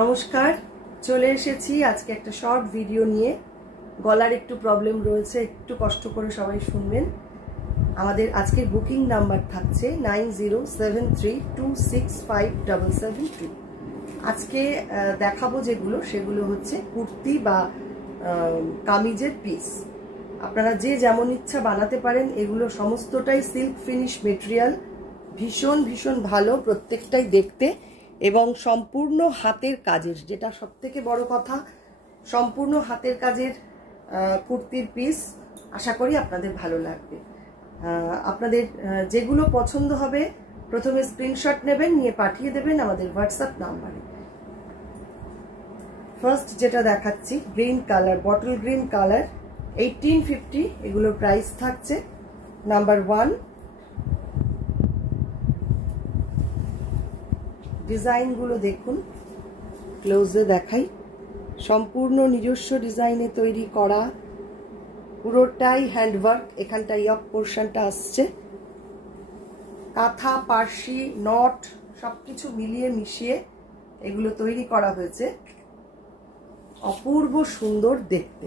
নমস্কার, চলে এসেছি আজকে একটা শর্ট ভিডিও নিয়ে। গলার একটু প্রবলেম রয়েছে, একটু কষ্ট করে সবাই শুনবেন। আমাদের আজকের বুকিং নাম্বার থাকছে 9073265772। আজকে দেখাবো যেগুলো, সেগুলো হচ্ছে কুর্তি বা কামিজের পিস। আপনারা যে যেমন ইচ্ছা বানাতে পারেন। এগুলো সমস্তটাই সিল্ক ফিনিশ মেটেরিয়াল, ভীষণ ভীষণ ভালো প্রত্যেকটাই দেখতে, এবং সম্পূর্ণ হাতের কাজের, যেটা সবথেকে বড় কথা, সম্পূর্ণ হাতের কাজের কুর্তির পিস। আশা করি আপনাদের ভালো লাগবে। আপনাদের যেগুলো পছন্দ হবে প্রথমে স্ক্রিনশট নেবেন, নিয়ে পাঠিয়ে দেবেন আমাদের হোয়াটসঅ্যাপ নাম্বারে। ফার্স্ট যেটা দেখাচ্ছি, green colour, bottle green colour, 1850 এগুলোর প্রাইস থাকছে। নাম্বার 1, ডিজাইনগুলো দেখুন, ক্লোজে দেখাই। সম্পূর্ণ নিজস্ব ডিজাইনে তৈরি করা, পুরোটাই হ্যান্ডওয়ার্ক। এখানটা ইয়ক পোর্শনটা আসছে, কাঁথা, পার্সি, নট সবকিছু মিলিয়ে মিশিয়ে এগুলো তৈরি করা হয়েছে। অপূর্ব সুন্দর দেখতে,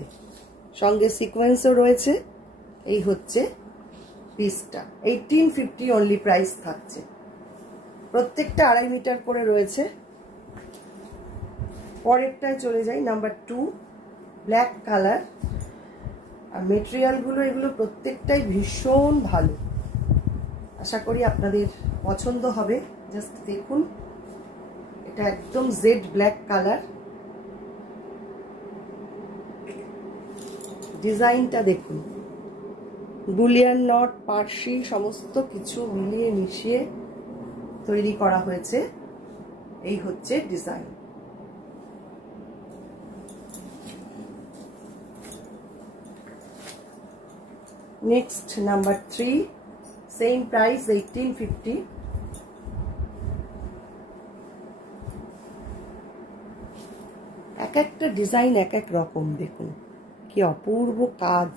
সঙ্গে সিকোয়েন্সও রয়েছে। এই হচ্ছে পিসটা, 1850 অনলি প্রাইস থাকছে। প্রত্যেকটা 2.5 মিটার করে রয়েছে। পরেরটায় চলে যাই, নাম্বার 2, ব্ল্যাক কালার। আর মেটেরিয়ালগুলো এগুলো প্রত্যেকটাই ভীষণ ভালো, আশা করি আপনাদের পছন্দ হবে। জাস্ট দেখুন, এটা একদম জেড ব্ল্যাক কালার। ডিজাইনটা দেখুন, বুলিয়ান নট, পার্সি সমস্ত কিছু মিলিয়ে মিশিয়ে তৈরি করা হয়েছে। এই হচ্ছে design. Next number 3, same price 1850। এক একটা ডিজাইন এক এক রকম, দেখুন কি অপূর্ব কাজ।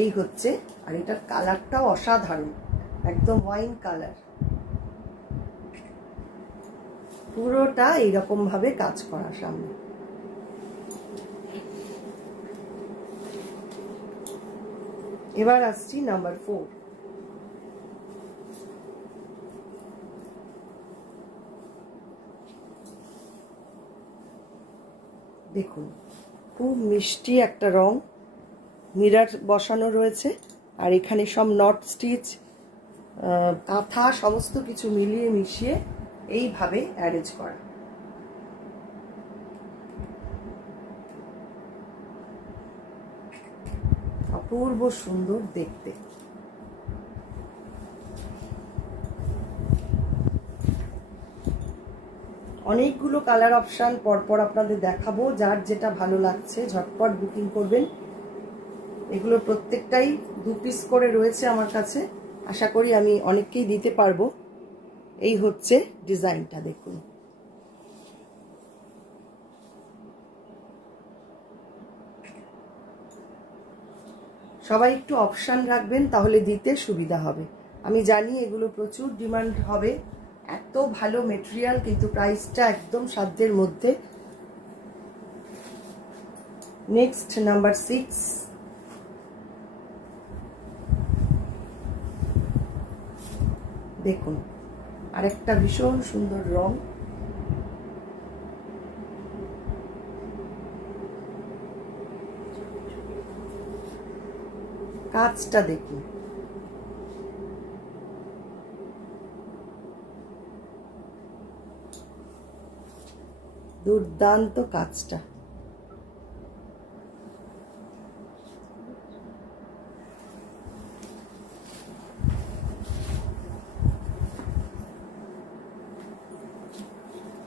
এই হচ্ছে, আর এটার কালারটাও অসাধারণ, একদম ওয়াইন কালার। পুরোটা এইরকম ভাবে কাজ করা সামনে। এবার আসছি নাম্বার 4, দেখুন খুব মিষ্টি একটা রং, মিরর বসানো রয়েছে, আর এখানে সব নট স্টিচ, কাঁথা সমস্ত কিছু মিলিয়ে মিশিয়ে এইভাবে অ্যারেঞ্জ করা। অপূর্ব সুন্দর দেখতে। অনেকগুলো কালার অপশন পরপর আপনাদের দেখাবো, যার যেটা ভালো লাগছে ঝটপট বুকিং করবেন। এগুলো প্রত্যেকটাই 2 পিস করে রয়েছে আমার কাছে, আশা করি আমি অনেককেই দিতে পারবো। এই হচ্ছে ডিজাইনটা, দেখুন সবাই একটু অপশন রাখবেন, তাহলে দিতে সুবিধা হবে। আমি জানি এগুলো প্রচুর ডিমান্ড হবে, এত ভালো মেটেরিয়াল, কিন্তু প্রাইসটা একদম সাধ্যের মধ্যে। নেক্সট নাম্বার 6, দেখুন আরেকটা ভীষণ সুন্দর রং। কাজটা দেখুন, দুর্দান্ত কাজটা।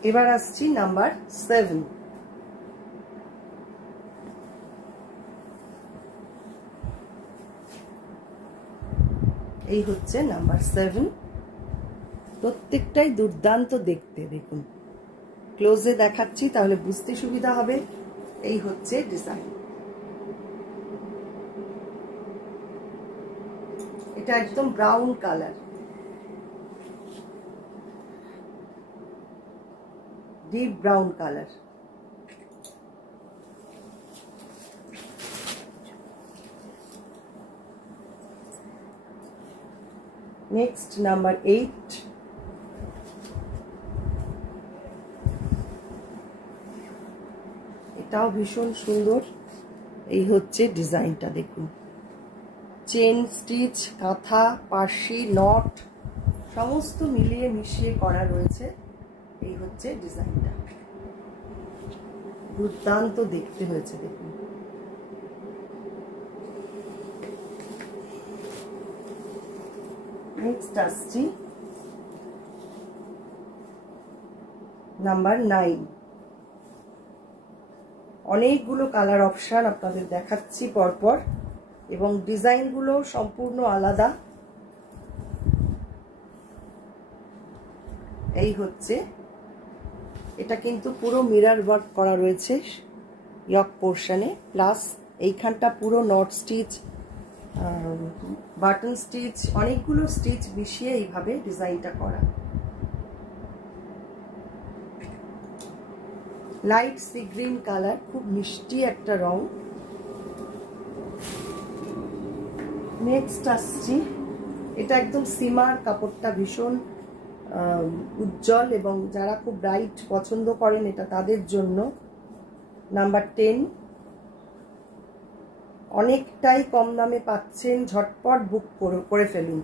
এবার আসছি নাম্বার 7, এই হচ্ছে নাম্বার 7। প্রত্যেকটাই দুর্দান্ত দেখতে, দেখুন ক্লোজে দেখাচ্ছি তাহলে বুঝতে সুবিধা হবে। এই হচ্ছে ডিজাইন, এটা একদম brown colour. Deep brown colour. Next number 8, এটাও ভীষণ সুন্দর। এই হচ্ছে ডিজাইনটা, দেখুন চেন স্টিচ, কাঁথা, পার্সি, নট সমস্ত মিলিয়ে মিশিয়ে করা রয়েছে। এই হচ্ছে ডিজাইনটা, দুর্দান্ত দেখতে হয়েছে দেখুন। নেক্সট আসছি নাম্বার 9। অনেকগুলো কালার অপশন আপনাদের দেখাচ্ছি পরপর, এবং ডিজাইনগুলো সম্পূর্ণ আলাদা। এই হচ্ছে, এটা কিন্তু পুরো মিরর ওয়ার্ক করা রয়েছে ইয়ক পোর্শনে, প্লাস এইখানটা পুরো নট স্টিচ, বাটন স্টিচ, অনেকগুলো স্টিচ মিশিয়ে এইভাবে ডিজাইনটা করা। লাইট সি গ্রিন কালার, খুব মিষ্টি একটা রং। নেক্সট আসছি, এটা একদম সিমার কাপড়টা ভীষণ উজ্জ্বল, এবং যারা খুব ব্রাইট পছন্দ করেন এটা তাদের জন্য। নাম্বার 10, অনেকটাই কম দামে পাচ্ছেন, ঝটপট বুক করে ফেলুন।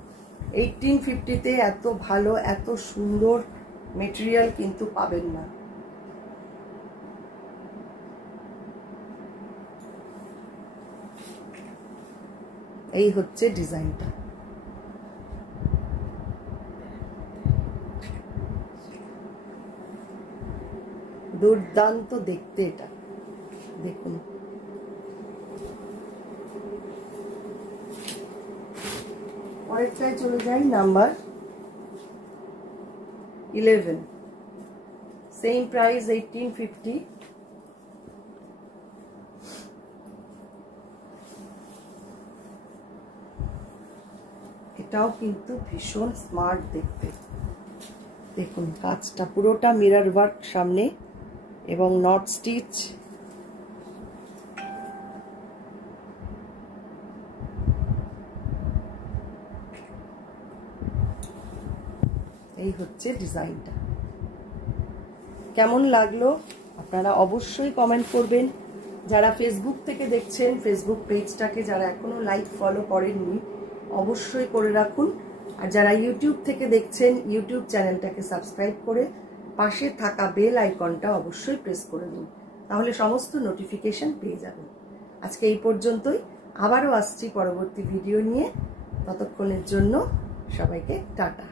1850-তে এত ভালো এত সুন্দর মেটেরিয়াল কিন্তু পাবেন না। এই হচ্ছে ডিজাইনটা, দুর্দান্ত দেখতে এটা, দেখুন। পরেরটায় চলে যাই, নাম্বার 11, সেম প্রাইস 1850। এটাও কিন্তু ভীষণ স্মার্ট দেখতে, দেখুন কাজটা পুরোটা মিরর ওয়ার্ক সামনে, এবং নট স্টিচ। এই হচ্ছে ডিজাইনটা, কেমন লাগলো আপনারা অবশ্যই কমেন্ট করবেন। যারা ফেসবুক থেকে দেখছেন, ফেসবুক পেজটাকে যারা এখনো লাইক ফলো করেননি অবশ্যই করে রাখুন। আর যারা ইউটিউব থেকে দেখছেন, ইউটিউব চ্যানেলটাকে সাবস্ক্রাইব করে পাশে থাকা বেল আইকনটা অবশ্যই প্রেস করে দিন, তাহলে সমস্ত নোটিফিকেশন পেয়ে যাবেন। আজকে এই পর্যন্তই, আবারও আসছি পরবর্তী ভিডিও নিয়ে। ততক্ষণের জন্য সবাইকে টাটা।